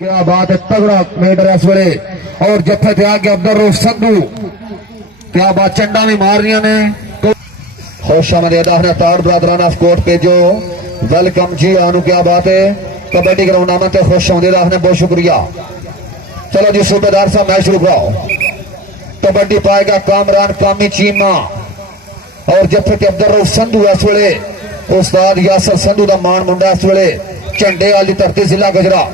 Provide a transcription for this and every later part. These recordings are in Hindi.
क्या बात है, तगड़ा मेडर इस वेले और जत्थे ते आगे अब्दुल रऊफ संधू। क्या बात, चंडा भी मार रही ने तो खुश आमदेद ने ताड़ बरादराना कोट भेजो। वेलकम जी आनू। क्या बात है, कबड्डी ग्राउंड आमद खुश आमदेद ने बहुत शुक्रिया। चलो जी सूबेदार साहब मैच शुरू कराओ। कबड्डी पाएगा कामरान कामी चीमा और जत्थे ते अब्दुल रऊफ संधू इस वेले उस्ताद यासर संधू का मान मुंडा इस वेले झंडे वाली धरती जिला गुजरा।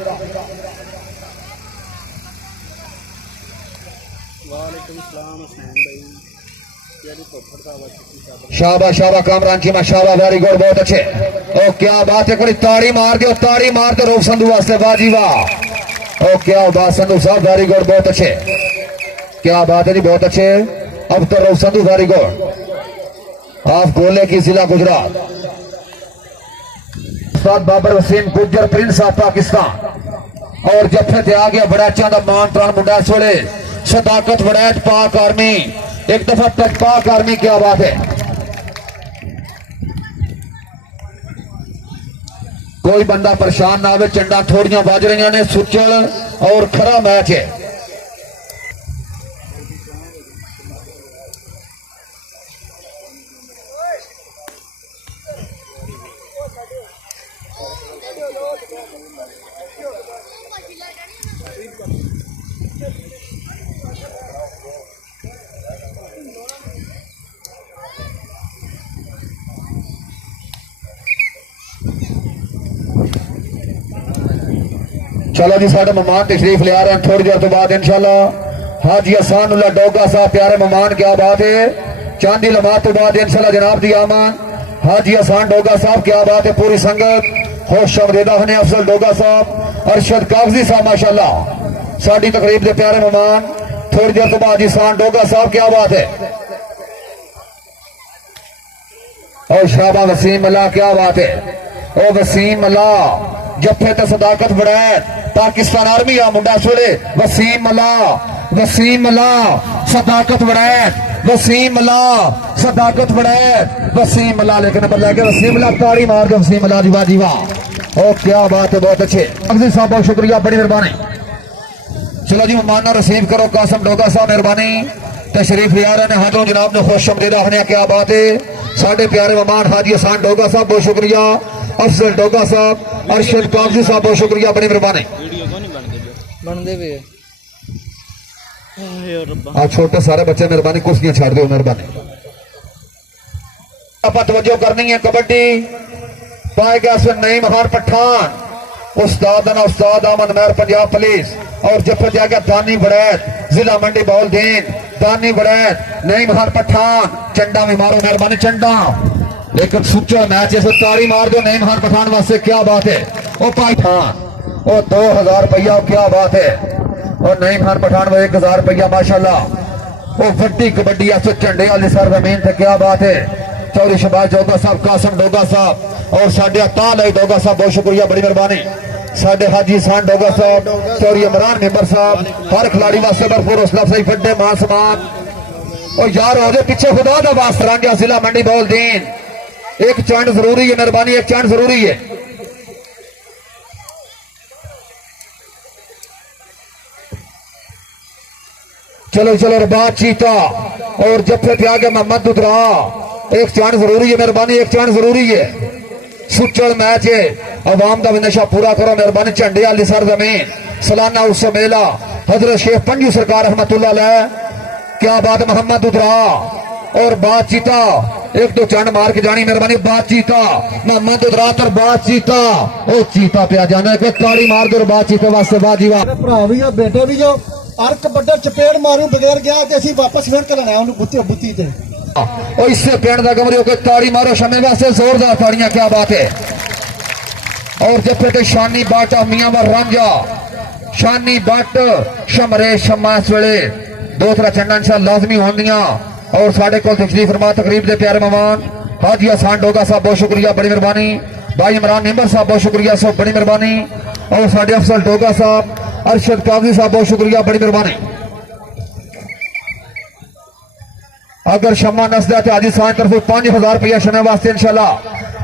शाबा शाबा कामरान चीमा शाबा, वेरी गुड, बहुत अच्छे। ओ क्या बात है, कोई ताड़ी मार दो, ताड़ी मार दो रऊफ संधू वास्ते, बाजी वाह। ओ क्या बात संधू साहब, वेरी गुड, बहुत अच्छे। क्या बात है जी, बहुत अच्छे। अब तो रऊफ संधू वेरी गुड। आप गोले की जिला गुजरात। उस्ताद बाबर वसीम गुज्जर प्रिंस ऑफ पाकिस्तान और जत्थे ते आ गया बड़ा चांदा मान त्राण मुंडा इस वेले सदाकत वड़ैत पाक आर्मी। एक दफा तक पाक आर्मी। क्या बात है, कोई बंदा परेशान ना आवे। चंडा थोड़ियां बज रही ने, सुचल और खरा मैच है। चलो जी साढ़े मेहमान तशरीफ ले आ रहे हैं थोड़ी देर तो बाद इंशाल्लाह। हाजी हसन उल्ला डोगा साहब प्यारे मेहमान। क्या बात है, चांदी लमात तो बाद इंशाल्लाह जनाब दी आमान हाजी हसन डोगा साहब। क्या बात है, पूरी संगत खुश आमदेदा ने। अफजल डोगा साहब, अरशद कागजी साहब, माशाल्लाह साड़ी तकरीब के प्यारे मेहमान। थोड़ी देर तो बाद हाजी हसन डोगा साहब। क्या बात है, और शाबा वसीम अल्लाह। क्या बात है, ओ वसीम अल्लाह जफे तो सदाकत बढ़ाए पाकिस्तान आर्मी आ मुंडा सोले। वसीम अल्लाह, वसीम अल्लाह सदाकत बढ़ाए, वसीम अल्लाह सदाकत बढ़ाए, वसीम अल्लाह। लेकिन बदला के वसीम अल्लाह ताड़ी मार दो वसीम अल्लाह जी, वाह वाह। ओ क्या बात है, बहुत अच्छे अफजल साहब, बहुत शुक्रिया, बड़ी मेहरबानी। चलो जी मेहमान रिसीव करो। कासम डोगा साहब मेहरबानी तशरीफ ले आ रहे हैं। हाजों जनाब ने खुश आमदेदा ने। क्या बात है, साढ़े प्यारे मेहमान हाजी हसन डोगा साहब, बहुत शुक्रिया। अफजल डोगा साहब, अरशद कागजी साहब, बहुत शुक्रिया, बड़ी मेहरबानी। छोटे सारे बच्चे मेहरबानी कुर्सियां छाड़ दो, मेहरबानी। आप तवज्जो करनी है। कबड्डी पाएगा नईम हार पठान, उस्ताद अहमद मेहर पंजाब पुलिस और जफर जाएगा दानी बड़ैत जिला मंडी बौलदीन। दानी बड़ैत नईम हार पठान, चंडा भी मारो मेहरबानी, चंडा। लेकिन सुचा मैच है, ताड़ी मार दो नईम खान पठान वास्ते। क्या बात है, ओ पठान ओ 2000 रुपया। क्या बात है, और नईम खान पठान वो 1000 रुपया, माशाल्लाह। वो वड्डी कबड्डी ऐसे झंडे वाली सर जमीन थे। क्या बात है, चौधरी शहबाज डोगा साहब, कासम डोगा साहब और साढ़े ताल डोगा साहब, बहुत शुक्रिया, बड़ी मेहरबानी। साढ़े हाजी हसन डोगा साहब, चौधरी इमरान मेंबर साहब, हर खिलाड़ी वास्ते भरपूर हौसला अफजाई, फड्डे मान समान। और यार हो जाए पीछे खुदा का वास्ता रंगा जिला मंडी बौलदीन। एक चांद जरूरी है, मेहरबानी, एक चांद जरूरी है। चलो चलो रबात चीता और जफे पे आगे मोहम्मद दुदरा। एक चांद जरूरी है, मेहरबानी, एक चांद जरूरी है। सुचल मैच है, अवाम का भी नशा पूरा करो मेहरबानी। झंडे वाली सर जमीन सालाना उस मेला हजरत शेख पंजू सरकार रहमतुल्लाह अलैह। क्या बात है, मोहम्मद दुदरा और बातचीता एक दो चंड मार के जानी, मेहरबानी। बातचीता मोहम्मद उदरात और बातचीता ओ चीता पे आ जाना है, ताड़ी मार दो बातचीता वास्ते, बाजी वाह। भरा भी हो, बेटे भी जो अर्क बड़ा चपेड़ मारू बगैर गया ते असी वापस फिर करना उन्हें बुत्ती बुत्ती ते ओ इससे पेड़ का कमरे के ताड़ी मारो शमे वास्ते, जोरदार ताड़ियां। क्या बात है, और जब ते शानी बाट मियां व रांझा शानी बाट शमरे शमा इस वेले दो तरह चंडा इंशाल्लाह लाजमी होंदियां। और साढ़े को तशरीफ फरमा तकरीब के प्यारे मेहमान हाजी हसन डोगा साहब, बहुत शुक्रिया, बड़ी मेहरबानी। भाई इमरान मेंबर साहब, बहुत शुक्रिया सब, बड़ी मेहरबानी। और साढ़े अफजल डोगा साहब, अरशद कागजी साहब, बहुत शुक्रिया, बड़ी मेहरबानी। अगर शमा नसदा तो हाजी हसन तरफ 5000 रुपया शमे वास्ते इंशाल्लाह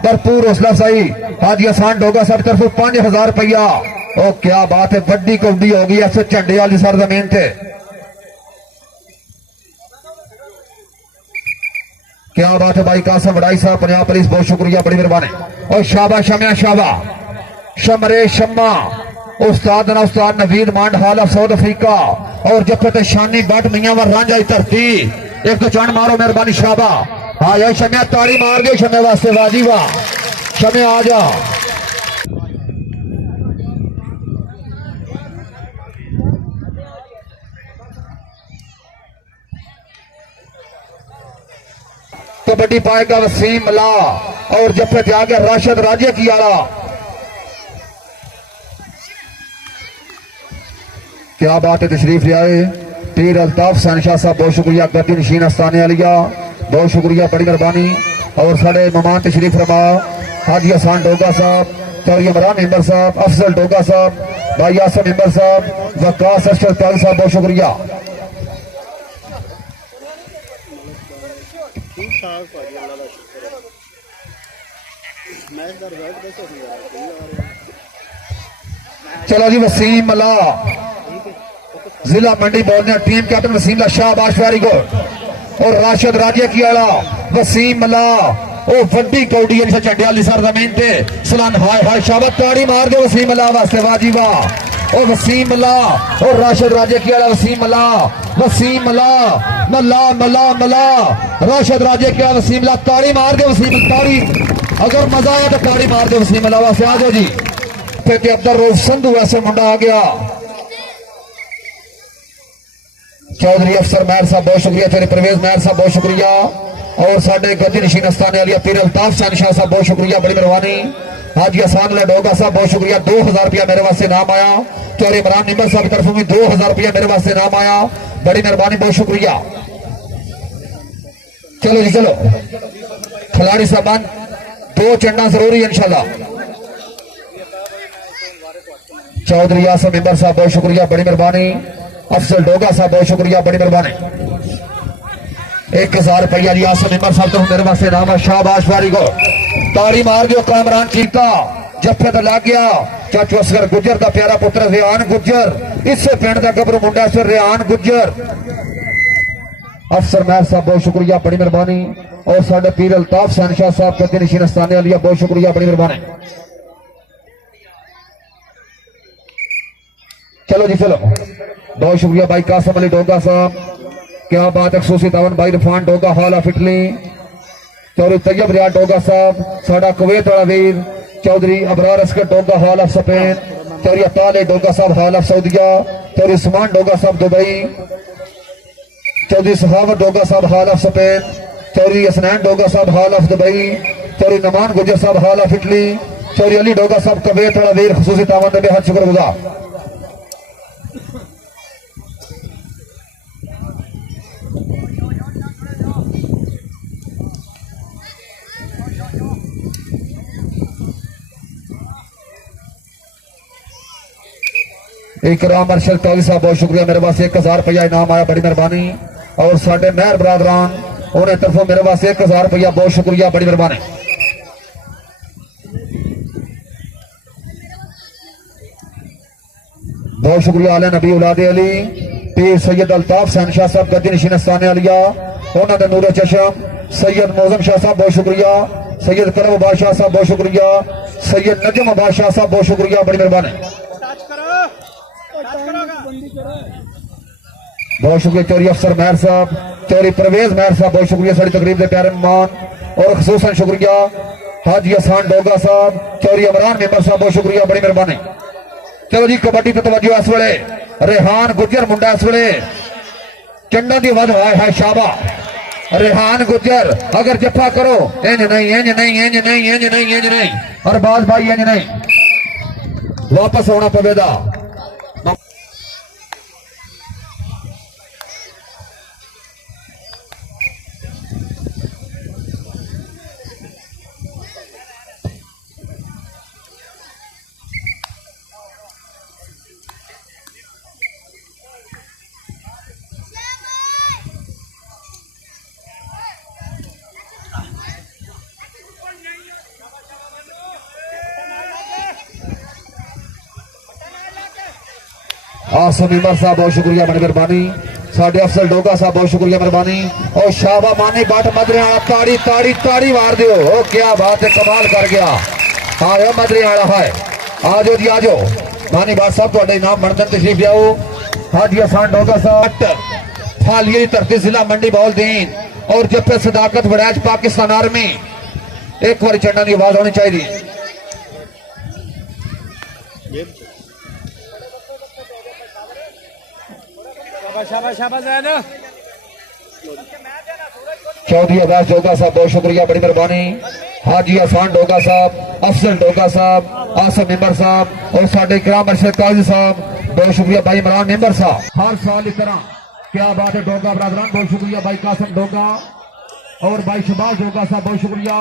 भरपूर हौसला अफजाई। हाजी हसन डोगा साहब तरफ 5000 रुपया ओ क्या बात है, बड़ी कबड्डी होगी ऐसे झंडे वाली सरजमीन थे। क्या बात है भाई कासम वड़ाई साहब, पंजाब पुलिस बहुत शुक्रिया, बड़ी मेहरबानी। और शाबा शमिया शाबा शमरे शम्मा उस्ताद ना उस्ताद नवीद मांड हाल ऑफ साउथ अफ्रीका और जफत शानी बट मियां व रांझा धरती एक तो चंड मारो मेहरबानी शाबा। हाँ यार शमिया ताड़ी मार गए शमे वास्ते, वाजी वाह शमिया आ जा। कबड्डी पाएगा वसीम मला और जफत आगे राशिद राजे की आला। क्या बात है, तशरीफ ले आए पीर अल्ताफ शाह साहब बहुत शुक्रिया, गद्दी नशीन आस्ताने आलिया बहुत शुक्रिया, बड़ी मेहरबानी। और साढ़े मेहमान तशरीफ फरमा हाजी हसान डोगा साहब, चौधरी इमरान हिम्बर साहब, अफजल डोगा साहब, भाई आसम हिम्बर साहब, वकास अरशद ताली साहब बहुत शुक्रिया। चलो जी वसीम मला जिला मंडी बोलने टीम कैप्टन वसीम ला शाबाश, वेरी गुड। और राशिद राजे की आला वसीम मला ओ वड्डी कौड़ी झंडे वाली सरजमीन ते सलान हाय हाय शाबाश, ताड़ी मार दे वसीम मला वास्ते, वाजी वाह। ओ वसीम मला और राशिद राजे की आला वसीम मला, वसीम मला मला मला मला राशिद राजे की आला वसीम ला, ताड़ी मार दे वसीम, ताड़ी अगर मजा आया तो ताड़ी मार दे वसीम मला वास्ते, आ जाओ जी। फिर अब्दुल रऊफ संधू ऐसे मुंडा आ गया। चौधरी अफसर महर साहब बहुत शुक्रिया, चौधरी परवेज महर साहब बहुत शुक्रिया। और साढ़े गद्दी नशीन आस्ताने वाली पीर अल्ताफ शाह साहब बहुत शुक्रिया, बड़ी मेहरबानी। हाजी हसान डोगा साहब बहुत शुक्रिया, 2000 रुपया मेरे वास्ते नाम आया। चौधरी इमरान निम्बर साहब की तरफ में 2000 रुपया मेरे वास्ते नाम आया, बड़ी मेहरबानी बहुत शुक्रिया। चलो जी चलो खिलाड़ी साहबान, 2 चंडा जरूरी है इंशाल्लाह। चौधरी आसम मेंबर साहब बहुत शुक्रिया, बड़ी मेहरबानी। अफजल डोगा साहब बहुत शुक्रिया, बड़ी मेहरबानी। 1000 रुपया जी आसम मेंबर साहब तो मेरे वास्ते नाम है, शाबाश, वेरी गुड। ताड़ी मार दो कामरान चीता, जफे तो लग गया चाचू असगर गुजर का प्यारा पुत्र रेहान गुजर, इससे पिंड का गबरू मुंडा से रेहान गुजर। अफसर महर साहब बहुत शुक्रिया, बड़ी मेहरबानी। और साढ़े पीर अल्ताफ शाह साहब गद्दी नशीन आस्ताने वाली बहुत शुक्रिया, बड़ी मेहरबानी। चलो जी चलो बहुत शुक्रिया भाई कासम अली डोगा साहब, क्या बात है, खसूसी तावन भाई इरफान डोगा हॉल ऑफ इटली, चौधरी तैयब रियाज डोगा साहब साडा कुवैत वाला वीर, चौधरी अबरार अस्कर डोगा हॉल ऑफ स्पेन, चौधरी अताले डोगा साहब हॉल ऑफ सऊदिया, चौधरी उस्मान डोगा साहब दुबई, चौधरी सहावत डोगा साहब हॉल ऑफ स्पेन, चौधरी हसनैन डोगा साहब हॉल ऑफ दुबई, चौधरी नमान गुजर साहब हॉल of Italy, Chaudhary Ali Doga sahab Kuwait वाला वीर, खसूसी तावन बेहद शुक्रगुजार। इकराम अरशद ताली साहब बहुत शुक्रिया, मेरे पास 1000 रुपया इनाम आया, बड़ी मेहरबानी। और साढ़े मेहर बरादरान उन्हें तरफों मेरे पास 1000 रुपया बहुत शुक्रिया, बड़ी मेहरबानी। बहुत शुक्रिया आले नबी औलाद अली पीर सैयद अल्ताफ शाह साहब गद्दी नशीन आस्ताने वालिया, उन्होंने नूर चशम सैयद मौजम शाह साहब बहुत शुक्रिया, सैयद करम बादशाह साहब बहुत शुक्रिया, सैयद नजम बादशाह साहब बहुत शुक्रिया, बड़ी मेहरबानी। बहुत शुक्रिया चौधरी अफसर महर साहब, चौधरी परवेज महर साहब बहुत शुक्रिया, साड़ी तकरीब के प्यारे मेहमान। और खसूसन शुक्रिया हाजी हसान डोगा साहब, चौधरी इमरान मेंबर साहब बहुत शुक्रिया, बड़ी मेहरबानी। चलो जी कबड्डी तो तवज्जो इस वेले रेहान गुजर मुंडा इस वेले चंडा की वध है, शाबा रेहान गुजर, अगर जफा करो इंज नहीं इंज नहीं इंज नहीं इंज नहीं इंज नहीं, और बाज भाई इंज नहीं, वापस होना पवेगा। आसम इमर साहब बहुत शुक्रिया बड़ी मेहरबानी साडे अफसर डोगा साहब बहुत शुक्रिया मेहरबानी और शाबा मानी बट मदरियाला ताड़ी ताड़ी ताड़ी मार दियो ओ क्या बात है कमाल कर गया आयो मदरियाला है आजो जी आजो मानी बात साहब ਤੁਹਾਡੇ इनाम बनदन तशरीफ लियाओ हाजी हसन डोगा साहब थालिए की धरती जिला मंडी बहाउद्दीन और जफे सदाकत वड़ैच पाकिस्तान आर्मी एक बार चढ़ने की आवाज होनी चाहिए चौधरी अब्बास डोगा साहब बहुत शुक्रिया बड़ी मेहरबानी हाजी हसन डोगा साहब अफसर डोगा साहब आसम मेंबर साहब और साडे इकराम अरशद काजी साहब बहुत शुक्रिया भाई इमरान मेंबर साहब हर साल की तरह क्या बात है डोगा बरादरान बहुत शुक्रिया भाई कासम डोगा और भाई शबाज डोगा साहब बहुत शुक्रिया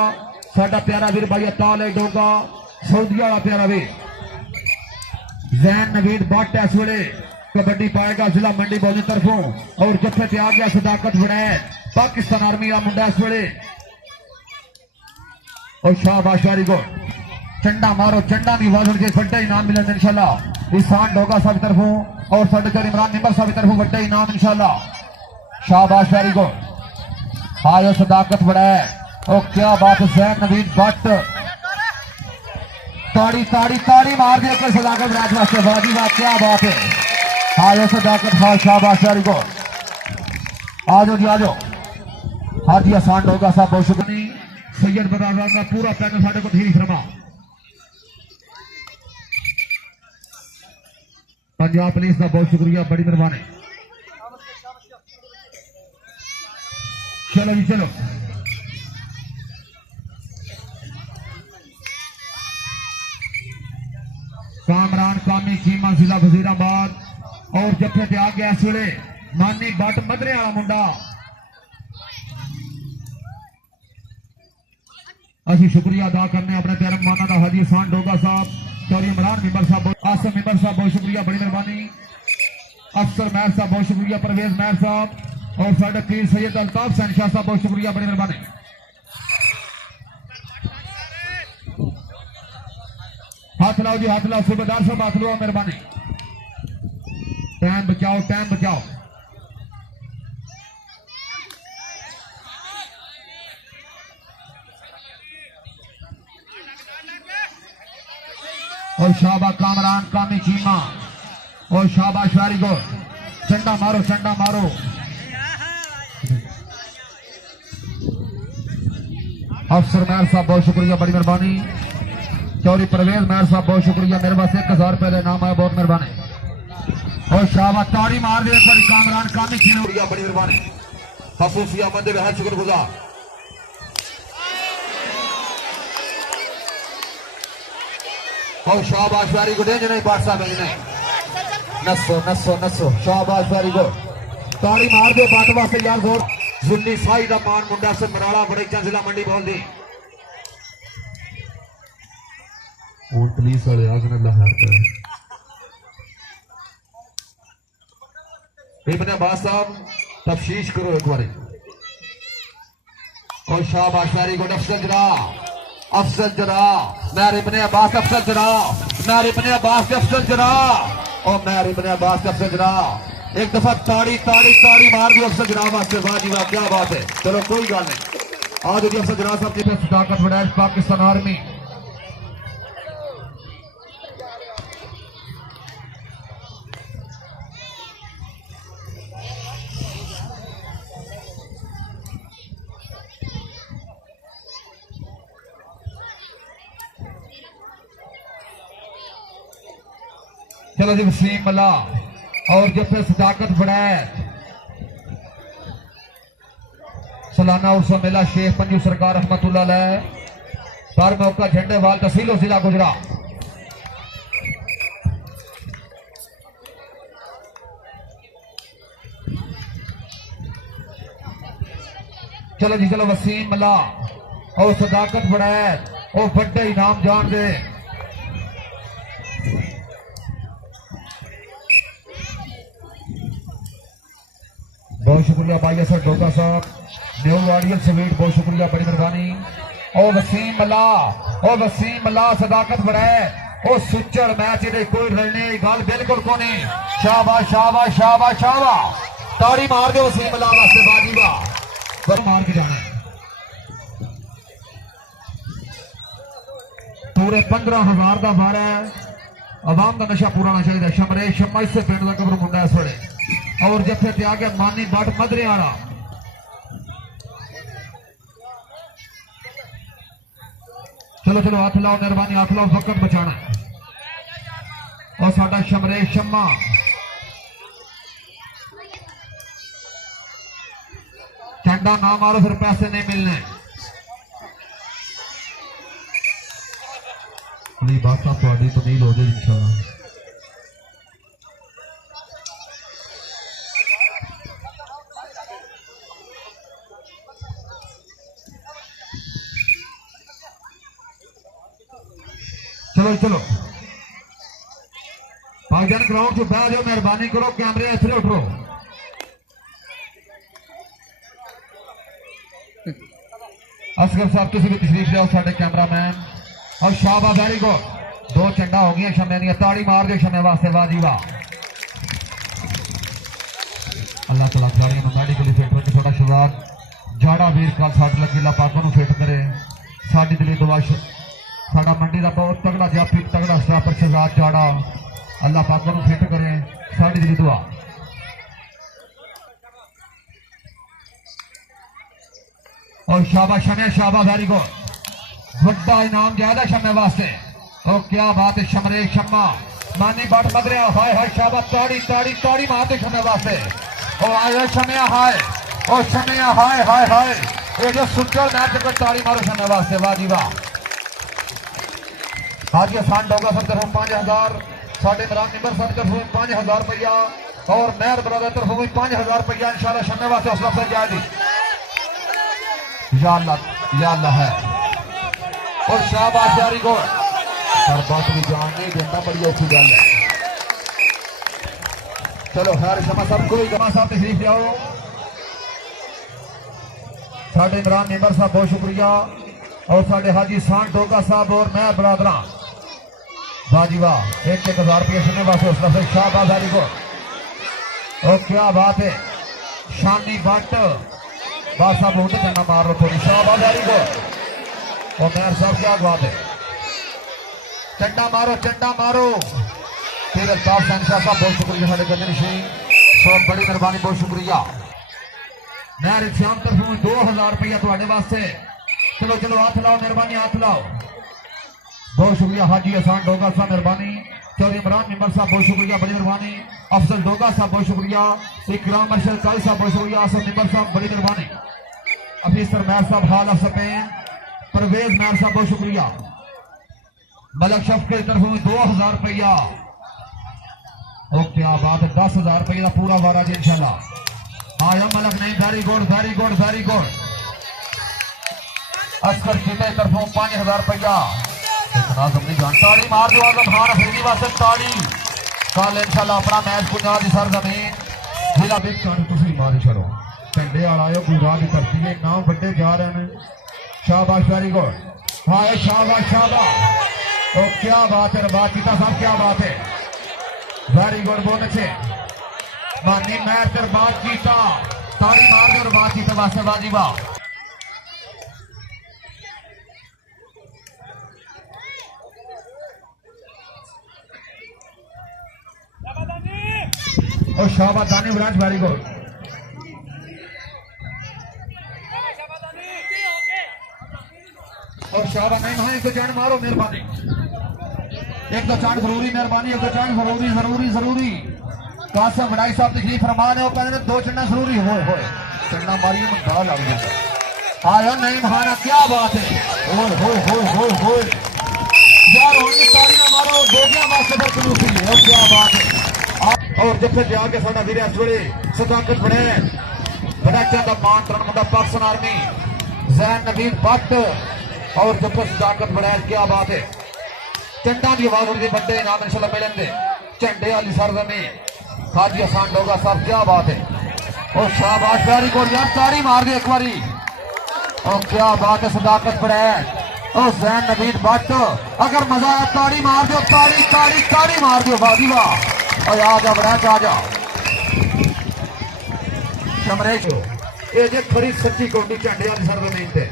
साडा प्यारा वीर भाई अताल है डोगा सऊदी वाला प्यारा वीर जैन नवीद बट इस वेले कबड्डी पाएगा जिला मंडी बॉल की तरफों और जत्थे ते आ गया सदाकत वड़ैच पाकिस्तान आर्मी का मुंडा इस वेले और शाबाश वेरी गुड चंडा मारो चंडा की आवाज होनी बड़ा इनाम मिलेगा इंशाल्लाह इसान डोगा साहब की तरफों और साडे इमरान मेंबर साहब की तरफों बड़ा इनाम इंशाल्लाह शाबाश वेरी गुड आयो सदाकत वड़ैच और क्या बात है जैन नवीद बट ताड़ी ताड़ी ताड़ी मार दिया कर सदाकत वड़ैच वास्ते वादी वाह क्या बात है आयो सदाकत हाँ शाबाश वेरी गुड आजो जी आजो हाजी हसन डोगा साहब बहुत शुक्रिया सैयद बरादरान का पूरा पैनल साडे को ठीक फरमा पंजाब पुलिस का बहुत शुक्रिया बड़ी मेहरबानी चलो जी चलो कामरान कामी चीमा जिला वजीराबाद और जत्थे ते आ गया इस वेले मानी बट मदरे वाला मुंडा असी शुक्रिया अदा करने अपने प्यारे माना का हाजी हसन डोगा साहब चौधरी इमरान मेंबर साहब आसम मेंबर साहब बहुत शुक्रिया बड़ी मेहरबानी अफसर महर साहब बहुत शुक्रिया परवेज महर साहब और साडे पीर सैयद अल्ताफ सैन शाह साहब बहुत शुक्रिया बड़ी मेहरबानी हाथ लाओ जी हाथ लाओ सूबेदार साहब हाथ लो मेहरबानी टाइम बचाओ टाइम बचाओ और शाबा कामरान कामी चीमा और शाबाश वेरी गुड चंडा मारो अफसर महर साहब बहुत शुक्रिया बड़ी मेहरबानी चौधरी परवेज महर साहब बहुत शुक्रिया मेरे पास 1000 रुपए का इनाम आया बहुत मेहरबानी और शाबा ताड़ी मार दे एक बार कामरान कामी चीमा बड़ी मेहरबानी खसूसिया बंदे बेहद शुक्रगुजार और शाबाश वेरी गुड नहीं बाट साहब नहीं नसो नसो नसो शाबाश वेरी गुड ताड़ी मार दे बाट वास्ते यार जोर जुन्नी साई दा मान मुंडा से मराला बड़ेचा जिला मंडी बोल दी और पुलिस वाले आगे अल्लाह खैर करे इब्ने अब्बास साहब तफ्शीश करो एक बार और शाबाश वेरी गुड अफजल जरा मेरे इब्ने अब्बास अफजल जरा मेरे इब्ने अब्बास अफजल जरा और मेरे इब्ने अब्बास अफजल जरा एक दफा ताड़ी ताड़ी ताड़ी मार दी अफजल जरा वास्ते वाह जी वाह क्या बात है चलो कोई गल नहीं आज जी अफजल जरा साहब जी सदाकत वड़ैच पाकिस्तान आर्मी चलो जी वसीम मल्ला और जफे सदाकत वड़ैच सालाना उर्स मेला शेख पंजू सरकार रहमतुल्लाह अलैह पर मौका झंडे वाल तहसील और जिला गुजरा चलो जी चलो वसीम मल्ला और सदाकत वड़ैच और बड़े इनाम जान दे बहुत शुक्रिया भाई असर डोगा साहब न्यू ऑडियंस स्वीट बहुत शुक्रिया बड़ी मेहरबानी और वसीम मल्ला सदाकत वड़ैच ਉਹ ਸੁੱਚੜ ਮੈਚ ਇਹਦੇ ਕੋਈ ਰਲਣੇ ਦੀ ਗੱਲ ਬਿਲਕੁਲ ਕੋ ਨਹੀਂ ਸ਼ਾਬਾਸ਼ ਸ਼ਾਬਾਸ਼ ਸ਼ਾਬਾਸ਼ ਸ਼ਾਬਾਸ਼ ਤਾੜੀ ਮਾਰ ਦਿਓ ਵਸੀਮ ਅੱਲਾ ਵਾਸਤੇ ਬਾਜੀ ਵਾਹ ਪਰ ਮਾਰ ਕੇ ਜਾਣਾ पूरे 15,000 का भार है आवाम का नशा पुराना चाहिए शमरे शमा इससे पिंड का कबर मुंडा इस वे और जत्थे ते आ गया मानी बट मदरे वाला चलो चलो हाथ लाओ मेहरबानी हाथ लाओ वक्त बचाना और साडा शमरे शमा चंडा ना मारो फिर पैसे नहीं मिलने बात थोड़ी तो नहीं हो जाए इंशाल्लाह चलो चलो पाकिस्तान ग्राउंड से बह जाओ मेहरबानी करो कैमरे इधर उठो असगर साहब तुम भी तशरीफ लाओ साडे कैमरामैन और शाबा वेरी गुड दो चंडा हो गया शमे दी ताड़ी मार दे शमे वास्ते वाजी वाह अल्लाह तआला खिलाड़ियों को मेडिकली फिट रखे थोड़ा शुरुआत जाड़ा वीर कल सट लगी अल्लाह पाक नूं फिट करे साडी दिली दुआ साडा मंडी का बहुत तगड़ा जाफी तगड़ा स्टापर शहजाद जाड़ा अल्लाह पाक नूं फिट करे साडी दिली दुआ और शाबा शमे शाबा वेरी गुड बड़ा इनाम ज्यादा शमे वास्ते और क्या बात है शमरे शम्मा मानी बट मदरिया हाय हाय शाबा ताड़ी ताड़ी ताड़ी मारते शमे वास्ते और आया शमे हाय और शमे हाय हाय हाय ये जो सुचल मैच पर ताड़ी मारो शमे वास्ते वाजी वाह आज आसान डोगा सर तरफ 5,000 साढ़े इमरान निबर सर तरफ 5,000 रुपया और मेहर ब्रदर तरफ 5,000 रुपया इंशाल्लाह शमे वास्ते हौसला अफजाई जाएगी या अल्लाह है और शाबाश जारी को सरबत भी जान नहीं देना बड़ी अच्छी गल है चलो खैर शमा साहब कोई गमा साहब तशरीफ ले आओ साढ़े इमरान मेंबर साहब बहुत शुक्रिया और साढ़े हाजी सान डोगा साहब और मैं बरादरा बाजी वाह 1,000 रुपये सुनने वास्ते उसका से शाबाश जारी को और क्या बात है शानी भट्ट बात साहब होते चलना मार रहे थोड़ी शाबाश जारी को और मेयर साहब क्या बात है चंडा मारो फिर अल्ताफ सैन साहब बहुत शुक्रिया साढ़े गंजन सिंह बहुत बड़ी मेहरबानी बहुत शुक्रिया मेयर इत्याम तरफों 2,000 रुपया थोड़े वास्ते चलो चलो हाथ लाओ मेहरबानी हाथ लाओ बहुत शुक्रिया हाजी हसान डोगा साहब मेहरबानी चौधरी इमरान मेंबर साहब बहुत शुक्रिया बड़ी मेहरबानी अफजल डोगा साहब बहुत शुक्रिया इकराम अरशद काई साहब बहुत शुक्रिया आसफ मेंबर साहब बड़ी मेहरबानी अफीसर मेयर साहब हाल ऑफ स्पेन परवेज मेयर साहब बहुत शुक्रिया मलक शफ की तरफ 2,000 रुपया और क्या बात है 10,000 रुपये का पूरा वारा जी इंशाल्लाह आया मलक नहीं very good very good very good Oscar Chite तरफों 5,000 रुपया आजम नहीं जान ताड़ी मार दो आजम खान अफरीदी वास्ते ताड़ी कल इंशाल्लाह अपना मैच पंजाब की सरजमीन जिला बिग चांद तुसी मारी छड़ो झंडे वाला आयो गुजरात की धरती है नाम बड़े जा रहे हैं शाबाश वेरी गुड हाय शाबाश शाबाश तो क्या बात है बातचीता साहब क्या बात है वेरी गुड बहुत अच्छे मानी मैच कर बातचीता ताड़ी मार दे और बातचीता वास्ते बाजी वाह और शाबाश दानी ब्रांच वेरी गुड और शाबाश नहीं भाई एक जान मारो मेहरबानी एक तो चांद जरूरी मेहरबानी एक तो चांद जरूरी जरूरी जरूरी कासिम वडाई साहब तशरीफ फरमा ने कहते 2 चन्ना जरूरी हो चन्ना मारिए में ढा लग जाता आया नहीं भाना क्या बात है हो यार होने ताली ना मारो दोगिया वास्ते पर कुलूसी है और क्या बात है और जिथे जाके साडा वीर इस वेले सदाकत बने बड़ा चंदा मान तरण मुंडा पाकिस्तान आर्मी जैन नवीन भट्ट और जिथे सदाकत बने क्या बात है चंडा की आवाज उनके बड़े इनाम इंशाल्लाह मिलेंगे झंडे वाली सरजमीन हाजी हसान डोगा साहब क्या बात है और शाबाश वेरी गुड यार ताड़ी मार दे एक बारी और क्या बात है सदाकत बड़े और जैन नवीद भट्ट, अगर मजा आया ताड़ी मार दो, ताड़ी ताड़ी ताड़ी मार दो, वादी वाह। और आ जा बड़ा आ जा शमरेश, ये जे खड़ी सच्ची कौडी झंडे वाली सरजमीन ते।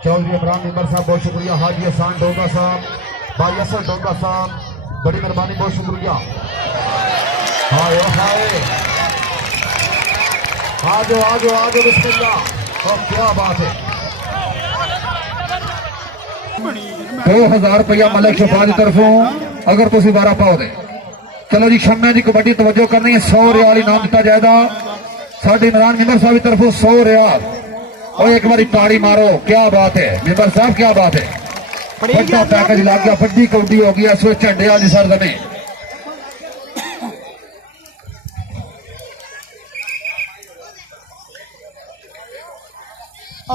चौधरी इमरान मेंबर साहब बहुत शुक्रिया, हाजी हसान डोगा साहब, भाई असल डोगा साहब, बड़ी मेहरबानी, बहुत शुक्रिया। हाय हाय, आजो आजो आजो, बिस्मिल्लाह। और क्या बात है, 2000 रुपया मलिक शफा की तरफों अगर तुम 12 पाओ दे। चलो जी शम्मे की कबड्डी तवज्जो करनी है, 100 रियाल इनाम दिता जाएगा। साढ़े इमरान मेंबर साहब की तरफों 100 रियाल। और एक बारी ताड़ी मारो, क्या बात है मेंबर साहब, क्या बात है। बड़ा पैकेज लग गया, बड़ी कबड्डी हो गया, इसमें झंडे वाली सरजमीन।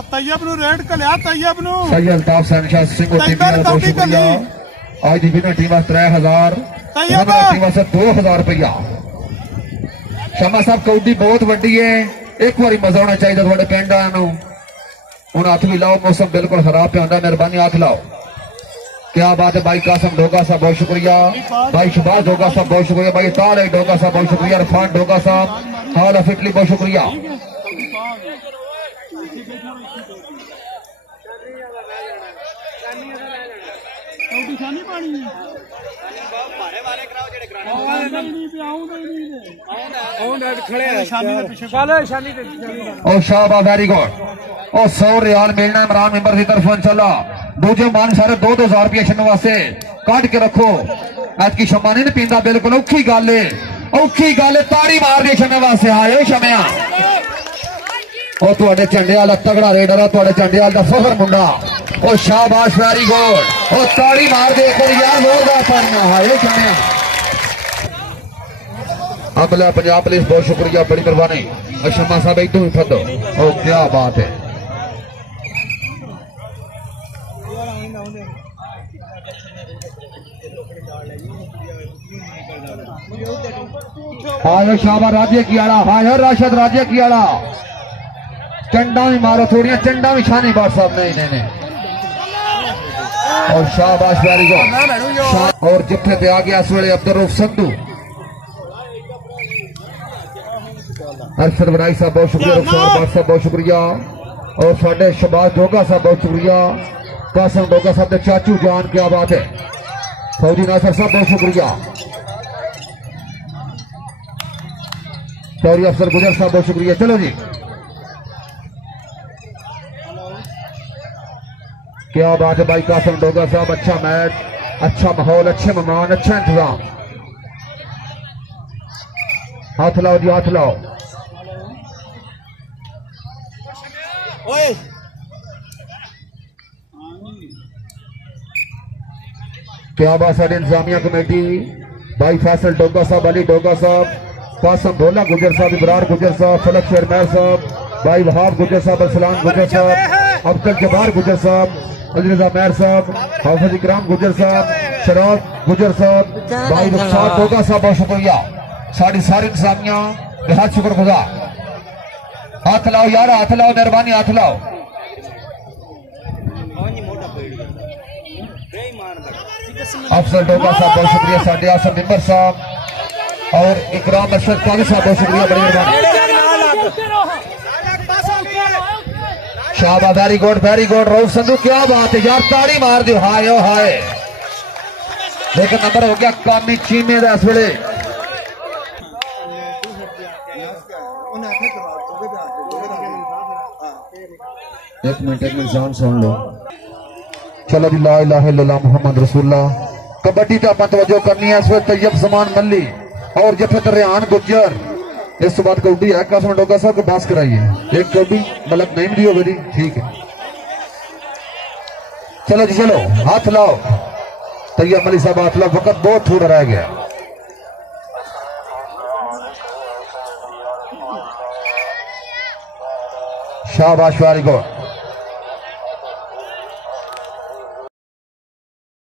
तैयब नु रेड कलिया, तैयब नु सही अल्ताफ शहनशाह सिंह और टीम वाला बहुत शुक्रिया। आज दी विनर टीम वास्ते 3000, टीम वास्ते 2000 रुपया। शमा साहब कबड्डी बहुत वड्डी है, एक बारी मजा आना चाहिए थोड़े पिंड वालों। हूं हाथ भी लाओ, मौसम बिल्कुल खराब पे आंदा, मेहरबानी हाथ लाओ। क्या बात है भाई कासम डोगा साहब बहुत शुक्रिया, भाई शबाज डोगा साहब बहुत शुक्रिया, भाई ताल डोगा साहब बहुत शुक्रिया, इरफान डोगा साहब, हाल ऑफ इटली बहुत शुक्रिया। और शाहबा वेरी गुड। और 100 रियाल मिलना इमरान मेंबर की तरफ चला। दूजे मान सारे 2-2000 रुपया छन वास्ते काट के रखो। आज की शमा नहीं पींदा, बिल्कुल औखी गल है, औखी गल है। ताड़ी मार दे छमे वास्ते, आए शमया। और तुहाडे झंडे वाला तगड़ा रेडर है, तुहाडे झंडे वाला फखर मुंडा। और शाबाश वेरी गुड। और ताड़ी मार दे यार, जोरदार ताड़ियां, आए शमया। अमला पंजाब पुलिस बहुत शुक्रिया, बड़ी मेहरबानी। शमा साहब एकदम ही फदो, और क्या बात है। हाय शाबा राज्य की आड़ा, हाय राशिद राज्य की आड़ा। चंडा भी मारो, थोड़िया चंडा भी छानी बात साहब, नहीं नहीं नहीं। और शाबाश वेरी गुड। और जिथे पे आ गया इस वे अब्दुल रऊफ संधू, अरशद बनाई साहब बहुत शुक्रिया, रुखसार बात साहब बहुत शुक्रिया। और साढ़े शबाज डोगा साहब बहुत शुक्रिया, कासम डोगा साहब के चाचू जान, क्या बात है। फौजी नासर साहब बहुत शुक्रिया, चौधरी अफसर गुजर साहब बहुत शुक्रिया। चलो जी, क्या बात है भाई कासम डोगा साहब, अच्छा मैच, अच्छा माहौल, अच्छे मेहमान, अच्छा इंतजाम। हाथ लाओ जी, हाथ लाओ। क्या बात है इंतजामिया कमेटी, भाई फैसल डोगा साहब, अली डोगा साहब, कासम भोला गुजर साहब, इब्रार गुजर साहब, फलक शेरमैर साहब, भाई वहाब गुजर साहब, असलाम गुजर साहब, अब्दुल जब्बार गुजर साहब, अजरजा मैर साहब, हाफिज इकराम गुजर साहब, शराब गुजर साहब, भाई रुखसार डोगा साहब बहुत शुक्रिया। सारी सारी इंतजामिया बेहद शुक्रगुजार। हाथ लाओ यार, हाथ लाओ, मेहरबानी हाथ लाओ। अफसर डोगा साहब बहुत शुक्रिया, साडे आसम मेंबर साहब और इकराम अरशद काजी साहब बहुत शुक्रिया, बड़ी मेहरबानी। शाबा very good, very good. Rauf Sandhu क्या बात है यार, ताड़ी मार दो, हाय ओ हाय। लेकिन नंबर हो गया कामी चीमे का इस वेले। एक मिनट जान सुन लो। चलो जी, ला इलाहा इल्लल्लाह मुहम्मद रसूलुल्लाह। कबड्डी पे अपन तवज्जो करनी है। इस वक्त तैयब समान मल्ली और जफत रेहान गुज्जर, इस बाद कबड्डी है कासम डोगा साहब को पास कराइए। एक कबड्डी मतलब नहीं दी होगी, ठीक है। चलो जी, चलो हाथ लाओ, तैयब मलिक साहब हाथ लाओ, वक्त बहुत थोड़ा रह गया। शाबाश वेरी गुड।